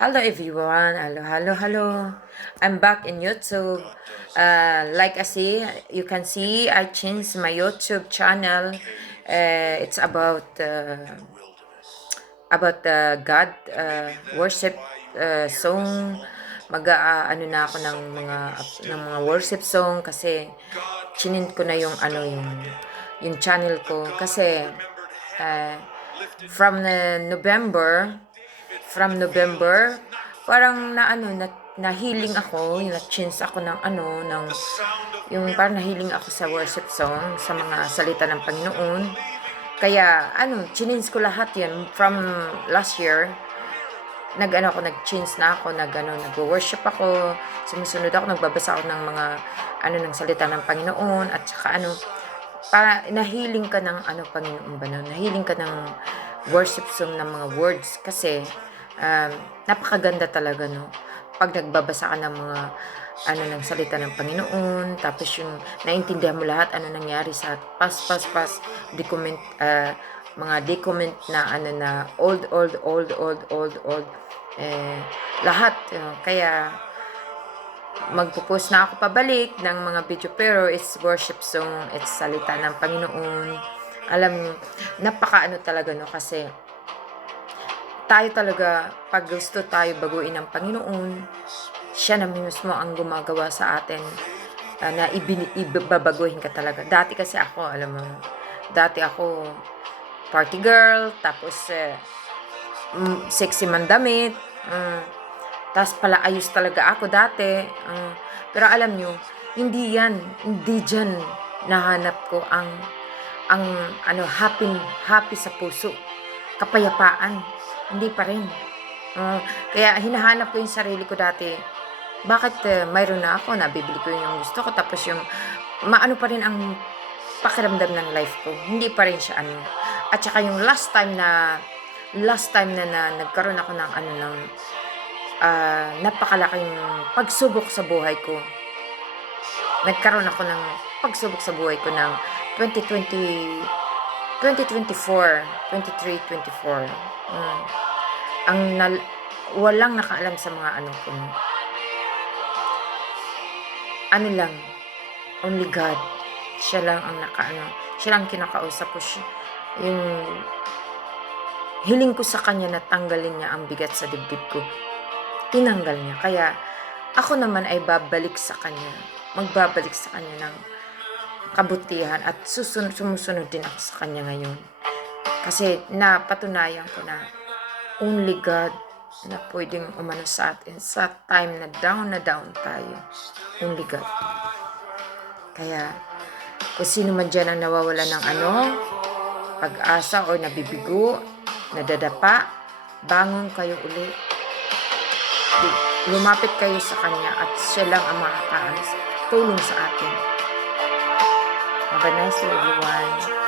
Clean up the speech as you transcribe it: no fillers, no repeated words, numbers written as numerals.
Hello everyone. Hello. I'm back in YouTube. Like I see, you can see I changed my YouTube channel. It's about the God worship song. Ano na ako ng mga worship song kasi chinin ko na yung channel ko kasi uh, from November, parang na-healing ako, na-change ako yung parang nahiling ako sa worship song, sa mga salita ng Panginoon. Kaya, change ko lahat yan from last year. Nag-change na ako, nag-worship ako, sumusunod ako, nagbabasa ako ng mga, ng salita ng Panginoon, at saka para nahiling ka ng Panginoon ba nun? Nahiling ka ng worship song ng mga words kasi napakaganda talaga, no? Pag nagbabasa ka ng mga ng salita ng Panginoon, tapos yung naintindihan mo lahat nangyari sa past document, mga document na na old, lahat, kaya magpo-post na ako pabalik ng mga video, pero it's worship song, it's salita ng Panginoon. Alam mo, talaga, no, kasi tayo talaga, pag gusto tayo baguhin ng Panginoon, siya na mismo ang gumagawa sa atin, na ibabaguhin ka talaga. Dati kasi ako, alam mo, party girl, tapos sexy man damit, tapos pala ayos talaga ako dati. Pero alam nyo, hindi dyan nahanap ko ang happy sa puso, kapayapaan. Hindi pa rin. Kaya hinahanap ko yung sarili ko dati. Bakit mayroon na ako, nabibili ko yung gusto ko, tapos yung maano pa rin ang pakiramdam ng life ko. Hindi pa rin siya At saka yung last time na nagkaroon ako ng napakalaking pagsubok sa buhay ko. Nagkaroon ako ng pagsubok sa buhay ko ng 2024. Walang nakaalam sa mga ko. Lang, only God. Siya lang ang siya lang kinakausap ko. Yung hiling ko sa Kanya na tanggalin niya ang bigat sa dibdib ko. Tinanggal niya. Kaya ako naman ay babalik sa Kanya. Magbabalik sa Kanya ng kabutihan at sumusunod din ako sa Kanya ngayon. Kasi napatunayan ko na only God na pwedeng umano sa atin sa time na down tayo. Only God. Kaya kung sino man dyan ang nawawala ng pag-asa o nabibigo, nadadapa, bangon kayo uli. Lumapit kayo sa Kanya at siya lang ang makakatulong sa atin. Have a nice day, everyone.